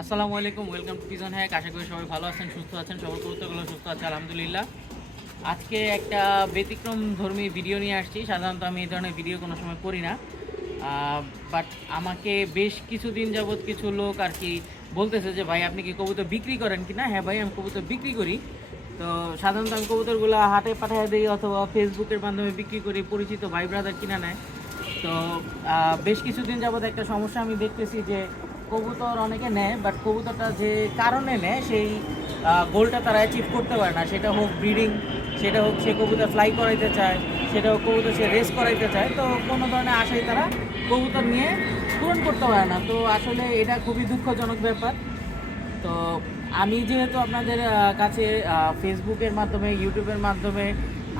আসসালামু আলাইকুম, welcome to pigeon hack. আশা করি সবাই ভালো আছেন, সুস্থ আছেন। সকল কবুতরগুলো সুস্থ আছে আলহামদুলিল্লাহ। আজকে একটা ব্যতিক্রম ধর্মী ভিডিও নিয়ে আসছি। সাধারণত আমি এই ধরনের ভিডিও কোনো সময় করি না, বাট আমাকে বেশ কিছুদিন যাবৎ কিছু লোক আর কি বলতেছে যে ভাই আপনি কি কবুতর বিক্রি করেন কি না। হ্যাঁ ভাই, আমি কবুতর বিক্রি করি। তো সাধারণত আমি কবুতরগুলো হাটে পাঠিয়ে দিই অথবা ফেসবুকের মাধ্যমে বিক্রি করি, পরিচিত ভাই ব্রাদার কিনা নেয়। তো বেশ কিছুদিন যাবৎ একটা সমস্যা আমি দেখতেছি যে কবুতর অনেকে নেয়, বাট কবুতরটা যে কারণে নেয় সেই গোলটা তারা অ্যাচিভ করতে পারে না। সেটা হোক ব্রিডিং, সেটা হোক সে কবুতর ফ্লাই করাইতে চায়, সেটা হোক কবুতর সে রেস করাইতে চায়। তো কোনো ধরনের আশাই তারা কবুতর নিয়ে পূরণ করতে পারে না। তো আসলে এটা খুবই দুঃখজনক ব্যাপার। তো আমি যেহেতু আপনাদের কাছে ফেসবুকের মাধ্যমে, ইউটিউবের মাধ্যমে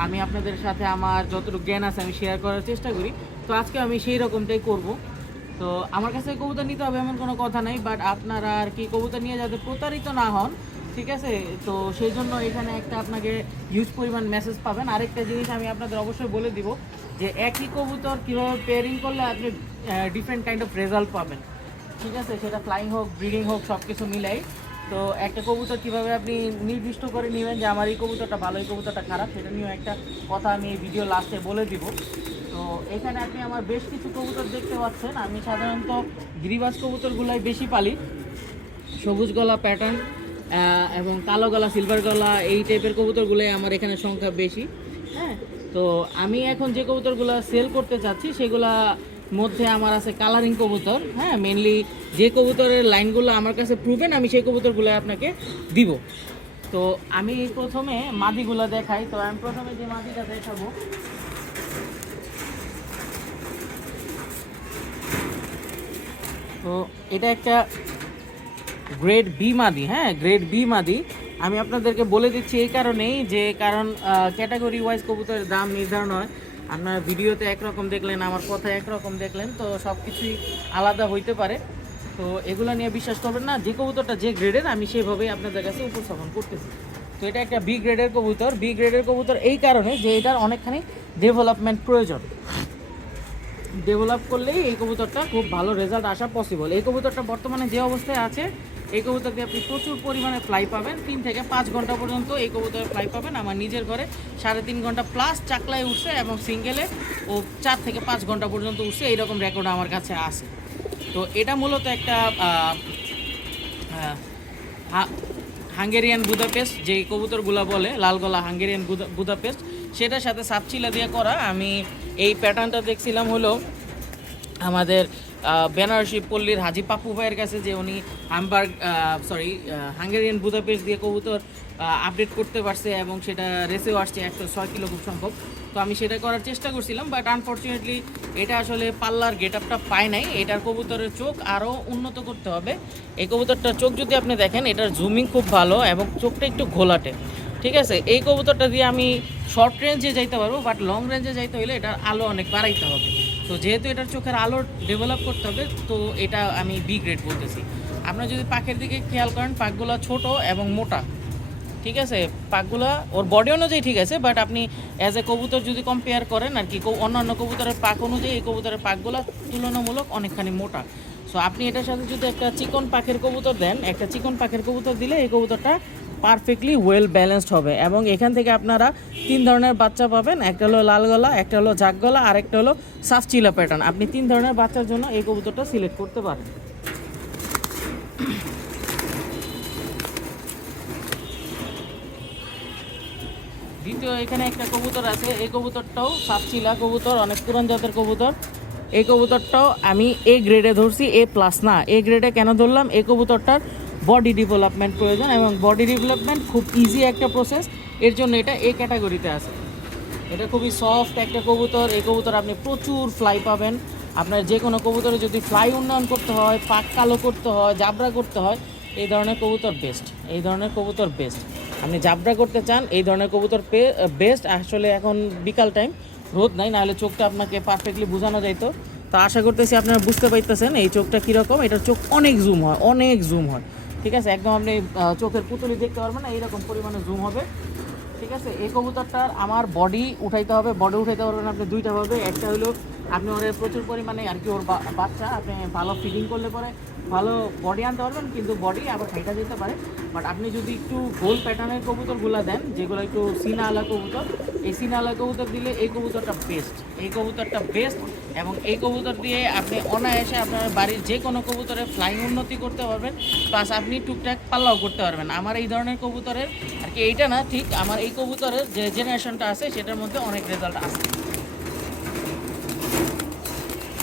আমি আপনাদের সাথে আমার যতটুকু জ্ঞান আছে আমি শেয়ার করার চেষ্টা করি। তো আজকে আমি সেই রকমটাই করব। তো আমার কাছে কবুতর নিতে হবে এমন কোনো কথা নেই, বাট আপনারা আর কি কবুতর নিয়ে যাতে প্রতারিত না হন, ঠিক আছে। তো সেই জন্য এখানে একটা আপনাকে হিউজ পরিমাণ মেসেজ পাবেন। আরেকটা জিনিস আমি আপনাদের অবশ্যই বলে দিব যে একই কবুতর কীভাবে পেয়ারিং করলে আপনি ডিফারেন্ট কাইন্ড অফ রেজাল্ট পাবেন, ঠিক আছে। সেটা ফ্লাইং হোক, ব্রিডিং হোক, সব কিছু মিলাই। তো একটা কবুতর কীভাবে আপনি নির্দিষ্ট করে নেবেন যে আমার এই কবুতরটা ভালো, এই কবুতরটা খারাপ, সেটা নিয়েও একটা কথা আমি এই ভিডিও লাস্টে বলে দিব। তো এখানে আপনি আমার বেশ কিছু কবুতর দেখতে পাচ্ছেন। আমি সাধারণত গিরিবাজ কবুতরগুলাই বেশি পালি, সবুজ গলা প্যাটার্ন এবং কালো গলা, সিলভার গলা, এই টাইপের কবুতরগুলোই আমার এখানে সংখ্যা বেশি। হ্যাঁ, তো আমি এখন যে কবুতরগুলো সেল করতে চাচ্ছি সেগুলা মধ্যে আমার আছে কালারিং কবুতর। হ্যাঁ, মেনলি যে কবুতরের লাইনগুলো আমার কাছে প্রুভেন আমি সেই কবুতরগুলো আপনাকে দিব। তো আমি প্রথমে মাদিগুলো দেখাই। তো আমি প্রথমে যে মাদিটা দেখাবো, তো এটা একটা গ্রেড বি মাদি। হ্যাঁ, গ্রেড বি মাদি। আমি আপনাদেরকে বলে দিচ্ছি এই কারণেই যে কারণ ক্যাটাগরি ওয়াইজ কবুতরের দাম নির্ধারণ হয়। আপনার ভিডিওতে একরকম দেখলেন, আমার কথায় একরকম দেখলেন, তো সব কিছুই আলাদা হইতে পারে। তো এগুলো নিয়ে বিশ্বাস করবেন না। যে কবুতরটা যে গ্রেডের আমি সেভাবেই আপনাদের কাছে উপস্থাপন করতেছি। তো এটা একটা বি গ্রেডের কবুতর। বি গ্রেডের কবুতর এই কারণে যে এটার অনেকখানি ডেভেলপমেন্ট প্রয়োজন। ডেভেলপ করলেই এই কবুতরটা খুব ভালো রেজাল্ট আসা পসিবল। এই কবুতরটা বর্তমানে যে অবস্থায় আছে, এই কবুতর দিয়ে আপনি প্রচুর পরিমাণে ফ্লাই পাবেন। 3 থেকে 5 ঘন্টা পর্যন্ত এই কবুতরে ফ্লাই পাবেন। আমার নিজের ঘরে 3.5 ঘন্টা প্লাস চাকলায় উঠছে এবং সিঙ্গেলে ও 4 থেকে 5 ঘন্টা পর্যন্ত উঠছে, এইরকম রেকর্ড আমার কাছে আছে। তো এটা মূলত একটা হাঙ্গেরিয়ান বুদাপেস্ট, যেই কবুতরগুলো বলে লাল গলা হাঙ্গেরিয়ান বুদাপেস্ট, সেটার সাথে সাপচিলা দিয়ে করা। আমি এই প্যাটার্নটা দেখছিলাম হলো আমাদের বেনারসি পল্লীর হাজি পাপ্পু ভাইয়ের কাছে, যে উনি হাঙ্গেরিয়ান বুদাপেস্ট দিয়ে কবুতর আপডেট করতে পারছে এবং সেটা রেসেও আসছে 106 কিলো খুব সম্ভব। তো আমি সেটা করার চেষ্টা করছিলাম, বাট আনফর্চুনেটলি এটা আসলে পাল্লার গেট আপটা পায় নাই। এটার কবুতরের চোখ আরও উন্নত করতে হবে। এই কবুতরটার চোখ যদি আপনি দেখেন, এটার জুমিং খুব ভালো এবং চোখটা একটু ঘোলাটে, ঠিক আছে। এই কবুতরটা দিয়ে আমি শর্ট রেঞ্জে যাইতে পারবো, বাট লং রেঞ্জে যাইতে হলে এটার আলো অনেক বাড়াইতে হবে। তো যেহেতু এটার চোখের আলো ডেভেলপ করতে হবে, তো এটা আমি বি গ্রেড বলতেছি। আপনারা যদি পাখের দিকে খেয়াল করেন, পাখগুলো ছোট এবং মোটা, ঠিক আছে। পাখগুলো ওর বডি অনুযায়ী ঠিক আছে, বাট আপনি অ্যাজ এ কবুতর যদি কম্পেয়ার করেন আর কি, অন্যান্য কবুতরের পাখ অনুযায়ী এই কবুতরের পাখগুলো তুলনামূলক অনেকখানি মোটা। সো আপনি এটার সাথে যদি একটা চিকন পাখের কবুতর দেন, একটা চিকন পাখের কবুতর দিলে এই কবুতরটা পারফেক্টলি ওয়েল ব্যালেন্সড হবে। এবং এখান থেকে আপনারা 3 ধরনের বাচ্চা পাবেন। একটা হলো লাল গলা, একটা হলো জাগ গলা, আর একটা হলো সাফচিলা প্যাটার্ন। আপনি 3 ধরনের বাচ্চার জন্য এই কবুতরটা সিলেক্ট করতে পারেন। দ্বিতীয় এখানে একটা কবুতর আছে। এই কবুতরটাও সাফচিলা কবুতর, অনেক পুরান জাতের কবুতর। এই কবুতরটাও আমি এ গ্রেডে ধরছি, এ প্লাস না। এ গ্রেডে কেন ধরলাম? এই কবুতরটার বডি ডেভেলপমেন্ট প্রয়োজন এবং বডি ডেভেলপমেন্ট খুব ইজি একটা প্রসেস, এর জন্য এটা এ ক্যাটাগরিতে আছে। এটা খুবই সফট একটা কবুতর। এই কবুতর আপনি প্রচুর ফ্লাই পাবেন। আপনার যে কোনো কবুতরে যদি ফ্লাই উন্নয়ন করতে হয়, পাক কালো করতে হয়, জাবরা করতে হয়, এই ধরনের কবুতর বেস্ট। এই ধরনের কবুতর বেস্ট। আপনি জাবরা করতে চান, এই ধরনের কবুতর বেস্ট। আসলে এখন বিকাল টাইম, রোদ নাই, নাহলে চোখটা আপনাকে পারফেক্টলি বোঝানো যাইতো। তো আশা করতেছি আপনারা বুঝতে পারতেছেন এই চোখটা কীরকম। এটার চোখ অনেক জুম হয়, অনেক জুম হয়, ঠিক আছে। একদম আপনি চোখের পুতুলি দেখতে পারবেন না, এইরকম পরিমাণে জুম হবে, ঠিক আছে। এই কবুতরটার আমার বডি উঠাইতে হবে। বডি উঠাইতে পারবেন আপনি দুইটা ভাবে। একটা হলো আপনি ওর প্রচুর পরিমাণে আর কি ওর বাচ্চা আপনি ভালো ফিডিং করলে পরে ভালো বডি আনতে পারবেন, কিন্তু বডি আবার খাইটা যেতে পারে। বাট আপনি যদি একটু গোল প্যাটার্নের কবুতরগুলো দেন, যেগুলো একটু সিনা আলা কবুতর, এই সিনা আলা কবুতর দিলে এই কবুতরটা বেস্ট, এই কবুতরটা বেস্ট। এবং এই কবুতর দিয়ে আপনি অনায়াসে আপনার বাড়ির যে কোনো কবুতরে ফ্লাইং উন্নতি করতে পারবেন, প্লাস আপনি টুকটাক পাল্লাও করতে পারবেন। আমার এই ধরনের কবুতরের আর কি এইটা না, ঠিক আমার এই কবুতরের যে জেনারেশনটা আছে সেটার মধ্যে অনেক রেজাল্ট আছে।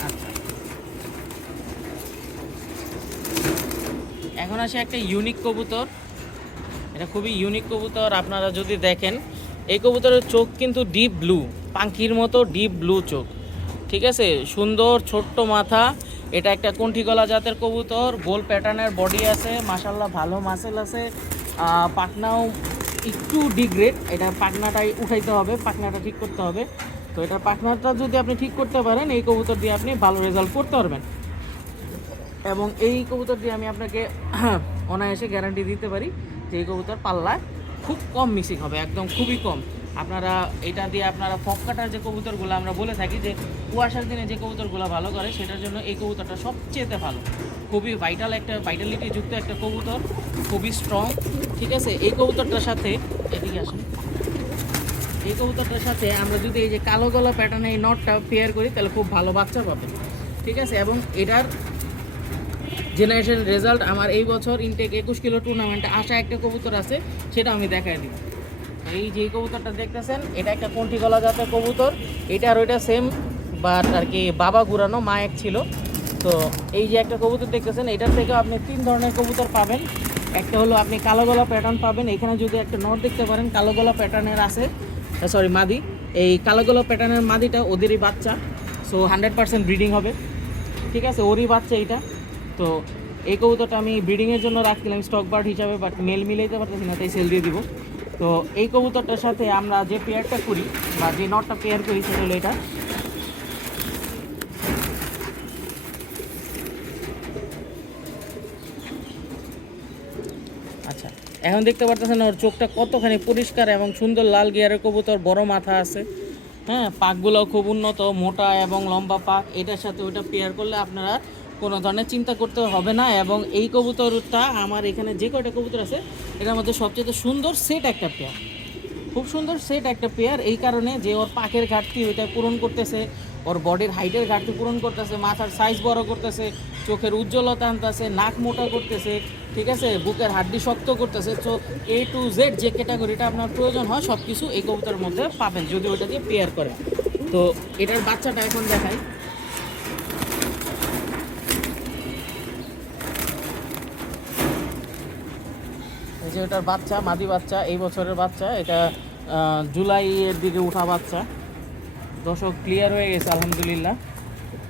আচ্ছা, এখন আসে একটা ইউনিক কবুতর, এটা খুবই ইউনিক কবুতর। আপনারা যদি দেখেন এই কবুতরের চোখ কিন্তু ডিপ ব্লু, পাখির মতো ডিপ ব্লু চোখ, ঠিক আছে, সুন্দর ছোট্ট মাথা। এটা একটা কণ্ঠী গলা জাতের কবুতর, গোল প্যাটার্নের বডি আছে, মাশাল্লাহ ভালো মাসেল আছে। পাখনাও একটু ডিগ্রেড, এটা পাখনাটাই উঠাইতে হবে, পাখনাটা ঠিক করতে হবে। তো এটা পাখনাটা যদি আপনি ঠিক করতে পারেন, এই কবুতর দিয়ে আপনি ভালো রেজাল্ট করতে পারবেন। এবং এই কবুতর দিয়ে আমি আপনাকে অনায়াসে গ্যারান্টি দিতে পারি যে এই কবুতর পাল্লায় খুব কম মিসিং হবে, একদম খুবই কম। আপনারা এটা দিয়ে আপনারা ফক কাটার যে কবুতরগুলো আমরা বলে থাকি যে কুয়াশার দিনে যে কবুতরগুলো ভালো করে, সেটার জন্য এই কবুতরটা সবচেয়ে ভালো। খুবই ভাইটাল একটা ভাইটালিটি যুক্ত একটা কবুতর, খুবই স্ট্রং, ঠিক আছে। এই কবুতরটার সাথে এদিকে আসেন, এই কবুতরটার সাথে আমরা যদি এই যে কালো গলা প্যাটার্নে এই নটটা পেয়ার করি, তাহলে খুব ভালো বাচ্চা পাবেন, ঠিক আছে। এবং এটার জেনারেশন রেজাল্ট আমার এই বছর ইনটেক 21 কিলো টুর্নামেন্টে আসা একটা কবুতর আছে, সেটা আমি দেখাই দিই। এই যে কবুতরটা দেখতেছেন, এটা একটা কণ্ঠী গলা জাতের কবুতর, এটা আর ওইটা সেম, বাট আর কি বাবা ঘুরানো, মা এক ছিল। তো এই যে একটা কবুতর দেখতেছেন, এটার থেকেও আপনি 3 ধরনের কবুতর পাবেন। একটা হলো আপনি কালো গলা প্যাটার্ন পাবেন, এখানে যদি একটা নট দেখতে পারেন কালো গলা প্যাটার্নের আছে, সরি মাদি, এই কালো গলা প্যাটার্নের মাদিটা ওদেরই বাচ্চা, সো 100% ব্রিডিং হবে, ঠিক আছে, ওরই বাচ্চা এইটা। তো এই কবুতরটা আমি ব্রিডিংয়ের জন্য রাখছিলাম স্টক বার্ড হিসাবে, বাট মেল মিলাইতে পারতেছি না, তাই সেল দিয়ে দিব। তো এই কবুতরটার সাথে আমরা যে পেয়ারটা করি বা যে নটটা পেয়ার করি সেটা হলো এটা। আচ্ছা, এখন দেখতে পারতেছেন ওর চোখটা কতখানি পরিষ্কার এবং সুন্দর, লাল গিয়ারের কবুতর, বড় মাথা আছে, হ্যাঁ, পাকগুলো খুব উন্নত, মোটা এবং লম্বা পাক। এটার সাথে ওটা পেয়ার করলে আপনারা কোনো ধরনের চিন্তা করতে হবে না। এবং এই কবুতরটা আমার এখানে যে কয়টা কবুতর আছে এটার মধ্যে সবচেয়ে সুন্দর সেট একটা পেয়ার, খুব সুন্দর সেট একটা পেয়ার, এই কারণে যে ওর পাকের ঘাটতি ওইটা পূরণ করতেছে, ওর বডির হাইটের ঘাটতি পূরণ করতেছে, মাথার সাইজ বড় করতেছে, চোখের উজ্জ্বলতা আনতেছে, নাক মোটা করতেছে, ঠিক আছে, বুকের হাড্ডি শক্ত করতেছে। তো A to Z যে ক্যাটাগরিটা আপনার প্রয়োজন হয় সব কিছু এই কবুতরের মধ্যে পাবেন যদি ওটা দিয়ে পেয়ার করেন। তো এটার বাচ্চাটা এখন দেখাই। এই যে এটার বাচ্চা, মাদি বাচ্চা, এই বছরের বাচ্চা, এটা জুলাইয়ের দিকে উঠা বাচ্চা, দর্শক ক্লিয়ার হয়ে গেছে আলহামদুলিল্লাহ।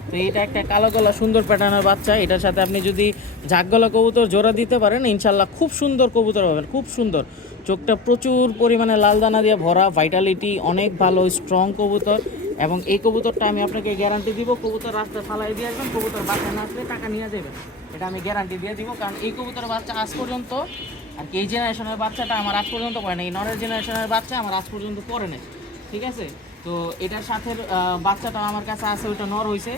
তো এটা একটা কালো গলা সুন্দর প্যাটার্নের বাচ্চা, এটার সাথে আপনি যদি ঝাঁক গলা কবুতর জোড়া দিতে পারেন, ইনশাল্লাহ খুব সুন্দর কবুতর পাবেন, খুব সুন্দর। চোখটা প্রচুর পরিমাণে লাল দানা দিয়ে ভরা, ভাইটালিটি অনেক ভালো, স্ট্রং কবুতর। এবং এই কবুতরটা আমি আপনাকে গ্যারান্টি দিব, কবুতর রাস্তায় ফালাই দিয়ে আসবেন, কবুতর বাচ্চা না আসলে টাকা নিয়ে যাবেন, এটা আমি গ্যারান্টি দিয়ে দিব। কারণ এই কবুতরের বাচ্চা আজ পর্যন্ত আর কি এই জেনারেশনের বাচ্চাটা আমার আজ পর্যন্ত পড়ে না, এই নরের জেনারেশনের বাচ্চা আমার আজ পর্যন্ত পড়ে নেই, ঠিক আছে। তো এটার সাথে বাচ্চাটা আমার কাছে আছে, ওইটা নর হয়েছে।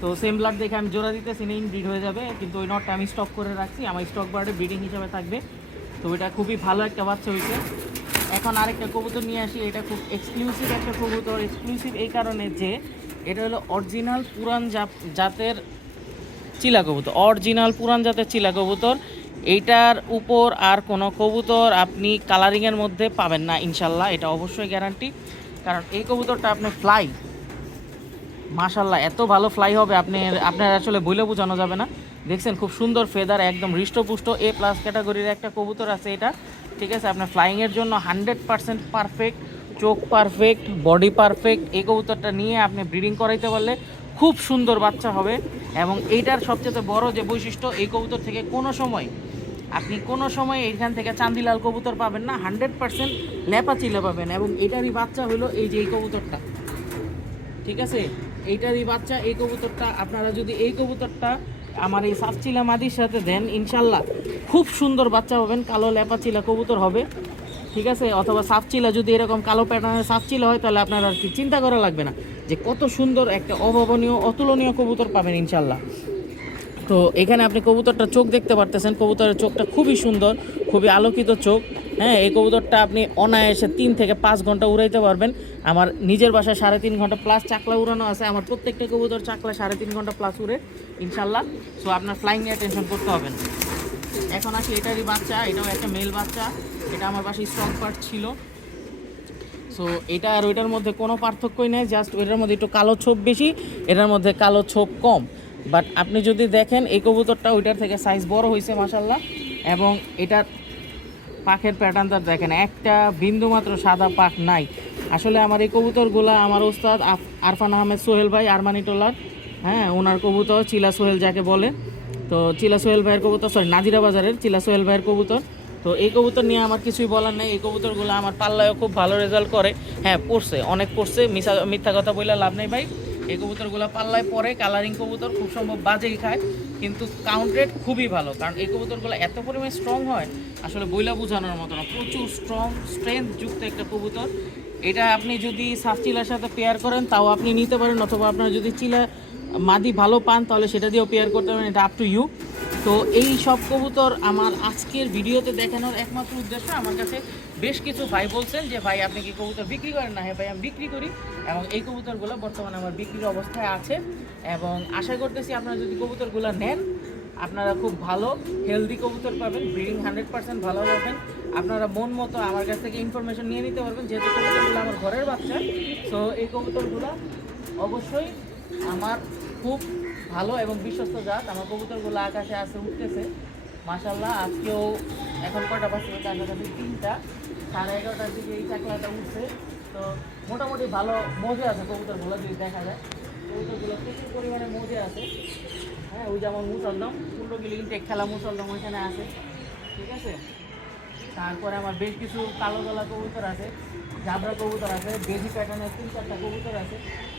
তো সেম ব্লাড দেখে আমি জোড়া দিতেছি না, ইনব্রিড হয়ে যাবে, কিন্তু ওই নটটা আমি স্টক করে রাখছি, আমার স্টক বার্ডে ব্রিডিং হিসাবে থাকবে। তো ওইটা খুবই ভালো একটা বাচ্চা হয়েছে। এখন আরেকটা কবুতর নিয়ে আসি, এটা খুব এক্সক্লুসিভ একটা কবুতর, এক্সক্লুসিভ এই কারণে যে এটা হলো অরিজিনাল পুরান জাতের চিলা কবুতর, অরিজিনাল পুরান জাতের চিলা কবুতর। এইটার উপর আর কোনো কবুতর আপনি কালারিংয়ের মধ্যে পাবেন না ইনশাল্লাহ, এটা অবশ্যই গ্যারান্টি। কারণ এই কবুতরটা আপনি ফ্লাই, মাশাল্লাহ এত ভালো ফ্লাই হবে আপনার আসলে বইলে বোঝানো যাবে না। দেখছেন খুব সুন্দর ফেদার, একদম হৃষ্টপুষ্ট A+ ক্যাটাগরির একটা কবুতর আছে এটা, ঠিক আছে। আপনার ফ্লাইংয়ের জন্য 100% পারফেক্ট, চোখ পারফেক্ট, বডি পারফেক্ট। এই কবুতরটা নিয়ে আপনি ব্রিডিং করাইতে পারলে খুব সুন্দর বাচ্চা হবে। এবং এইটার সবচেয়ে বড় যে বৈশিষ্ট্য, এই কবুতর থেকে কোনো সময় এইখান থেকে চান্দিলাল কবুতর পাবেন না, 100% ল্যাপাচিলা পাবেন। এবং এটারই বাচ্চা হলো এই যে এই কবুতরটা, ঠিক আছে, এইটারই বাচ্চা এই কবুতরটা। আপনারা যদি এই কবুতরটা আমার এই সাপচিলা মাদির সাথে দেন, ইনশাল্লাহ খুব সুন্দর বাচ্চা পাবেন, কালো ল্যাপাচিলা কবুতর হবে, ঠিক আছে। অথবা সাপচিলা যদি এরকম কালো প্যাটার্নের সাপচিলা হয়, তাহলে আপনার আর কি চিন্তা করা লাগবে না যে কত সুন্দর একটা অভাবনীয় অতুলনীয় কবুতর পাবেন ইনশাল্লাহ। তো এখানে আপনি কবুতরটা চোখ দেখতে পারতেছেন, কবুতরের চোখটা খুবই সুন্দর, খুবই আলোকিত চোখ। হ্যাঁ, এই কবুতরটা আপনি অনায়াসে 3 থেকে 5 ঘন্টা উড়াইতে পারবেন। আমার নিজের বাসায় 3.5 ঘন্টা প্লাস চাকলা উড়ানো আছে, আমার প্রত্যেকটা কবুতর চাকলা 3.5 ঘন্টা প্লাস উড়ে ইনশাল্লাহ। সো আপনার ফ্লাইং নিয়ে টেনশন করতে হবে না। এখন আসি এটারই বাচ্চা, এটাও একটা মেল বাচ্চা, এটা আমার বাসায় স্টক পার্ট ছিল। সো এটা আর ওইটার মধ্যে কোনো পার্থক্যই নেই, জাস্ট ওইটার মধ্যে একটু কালো ছোপ বেশি, এটার মধ্যে কালো ছোপ কম। বাট আপনি যদি দেখেন এই কবুতরটা ওইটার থেকে সাইজ বড় হয়েছে মাশাল্লাহ, এবং এটার পাখের প্যাটার্নটা দেখেন, একটা বিন্দু মাত্র সাদা পাখ নাই। আসলে আমার এই কবুতরগুলা আমার ওস্তাদ আরফান আহমেদ সোহেল ভাই আরমানিটোলার, হ্যাঁ ওনার কবুতর চিলা সোহেল যাকে বলে। তো চিলা সোহেল ভাইয়ের কবুতর, সরি নাজিরা বাজারের চিলা সোহেল ভাইয়ের কবুতর। তো এই কবুতর নিয়ে আমার কিছুই বলার নেই, এই কবুতরগুলো আমার পাল্লায়ও খুব ভালো রেজাল্ট করে। হ্যাঁ পড়ছে, অনেক পড়ছে, মিথ্যা কথা বললে লাভ নেই ভাই। এই কবুতরগুলো পাল্লায় পরে, কালারিং কবুতর, খুব সম্ভব বাজেই খায়, কিন্তু কাউন্ট রেট খুবই ভালো, কারণ এই কবুতরগুলো এত পরিমাণে স্ট্রং হয় আসলে বইলা বোঝানোর মতো না। প্রচুর স্ট্রং, স্ট্রেংথ যুক্ত একটা কবুতর। এটা আপনি যদি সাফ চিলার সাথে পেয়ার করেন তাও আপনি নিতে পারেন, অথবা আপনারা যদি চিলা মাদি ভালো পান তাহলে সেটা দিয়েও পেয়ার করতে পারেন, এটা আপ টু ইউ। তো এই সব কবুতর আমার আজকের ভিডিওতে দেখানোর একমাত্র উদ্দেশ্য, আমার কাছে বেশ কিছু ভাই বলছেন যে ভাই আপনি কি কবুতর বিক্রি করেন না? হ্যাঁ ভাই আমি বিক্রি করি, এবং এই কবুতরগুলো বর্তমানে আমার বিক্রির অবস্থায় আছে, এবং আশা করতেছি আপনারা যদি কবুতরগুলো নেন আপনারা খুব ভালো হেলদি কবুতর পাবেন, ব্রিডিং 100% ভালো পাবেন। আপনারা মন মতো আমার কাছ থেকে ইনফরমেশন নিয়ে নিতে পারবেন, যেহেতু কবুতরগুলো আমার ঘরের বাচ্চা। তো এই কবুতরগুলো অবশ্যই আমার খুব ভালো এবং বিশ্বস্ত জাত। আমার কবুতরগুলো আকাশে আসে, উঠতেছে মাশাল্লাহ। আজকেও এখন কটা বাজছে, কাছাকাছি 3টা, 11:30টার দিকে এই চাকলাটা উঠছে। তো মোটামুটি ভালো মজে আছে কবুতরগুলো, যদি দেখা যায় কবুতরগুলো প্রচুর পরিমাণে মজে আছে। হ্যাঁ ওই যেমন মুসলদম 15 কিলো ইনটেক খেলা মুসলদম ওইখানে আছে, ঠিক আছে। তারপরে আমার বেশ কিছু কালো গলা কবুতর আছে, জাবরা কবুতর আছে, বেজি প্যাটার্নের 3-4টা কবুতর আছে।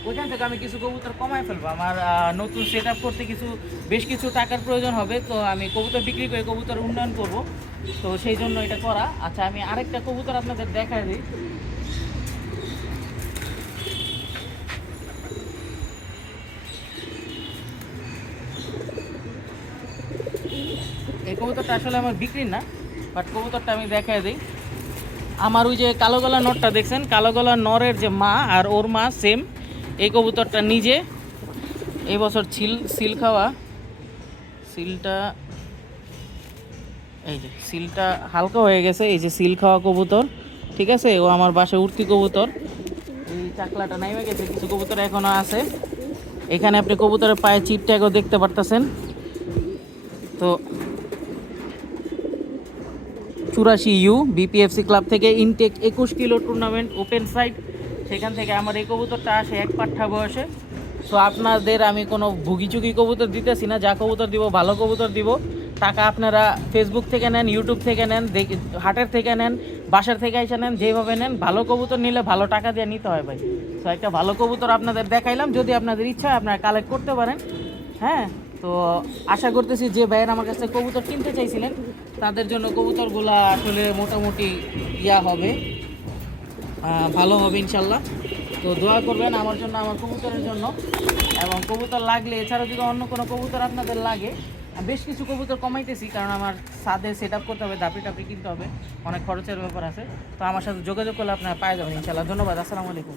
ওইখান থেকে আমি কিছু কবুতর কমায় ফেলবো, আমার নতুন সেট আপ করতে বেশ কিছু টাকার প্রয়োজন হবে। তো আমি কবুতর বিক্রি করে কবুতর উন্নয়ন করব, তো সেই জন্য এটা করা। আচ্ছা আমি আরেকটা কবুতর আপনাদের দেখাই দিই। এই কবুতরটা আসলে আমার বিক্রি না, বাট কবুতরটা আমি দেখাই দিই। আমার ওই যে কালো গলা নরটা দেখছেন, কালো গলা নরের যে মা আর ওর মা সেম। এই কবুতরটা নিজে এই বছর সিল খাওয়া, সিলটা এই যে সিলটা হালকা হয়ে গেছে, এই যে সিল খাওয়া কবুতর, ঠিক আছে। ও আমার বাসায় উঠতি কবুতর, এই চাকলাটা নাইমে গেছে, কিছু কবুতর এখনও আছে। এখানে আপনি কবুতরের পায়ে চিপ ট্যাগও দেখতে পারতেছেন। তো 84U বিপিএফসি ক্লাব থেকে intake 21 kilo tournament open site, সেখান থেকে আমার এই কবুতরটা আসে এক পাঠা বয়সে। সো আপনাদের আমি কোনো ভুগিচুগি কবুতর দিতেছি না, যা কবুতর দিব ভালো কবুতর দিব। টাকা আপনারা ফেসবুক থেকে নেন, ইউটিউব থেকে নেন, হাটের থেকে নেন, বাসার থেকে এসে নেন, যেভাবে নেন, ভালো কবুতর নিলে ভালো টাকা দিয়ে নিতে হয় ভাই। তো একটা ভালো কবুতর আপনাদের দেখাইলাম, যদি আপনাদের ইচ্ছা হয় আপনারা কালেক্ট করতে পারেন। হ্যাঁ, তো আশা করতেছি যে ভাইয়ের আমার কাছে কবুতর কিনতে চাইছিলেন তাদের জন্য কবুতরগুলো আসলে মোটামুটি হবে, ভালো হবে ইনশাল্লাহ। তো দোয়া করবেন আমার জন্য, আমার কবুতরের জন্য। এবং কবুতর লাগলে এছাড়াও যদি অন্য কোনো কবুতর আপনাদের লাগে, বেশ কিছু কবুতর কমাইতেছি, কারণ আমার ছাদে সেট আপ করতে হবে, দাপি টাপি কিনতে হবে, অনেক খরচের ব্যাপার আছে। তো আমার সাথে যোগাযোগ করলে আপনারা পাওয়া যাবেন ইনশাল্লাহ। ধন্যবাদ, আসসালামু আলাইকুম।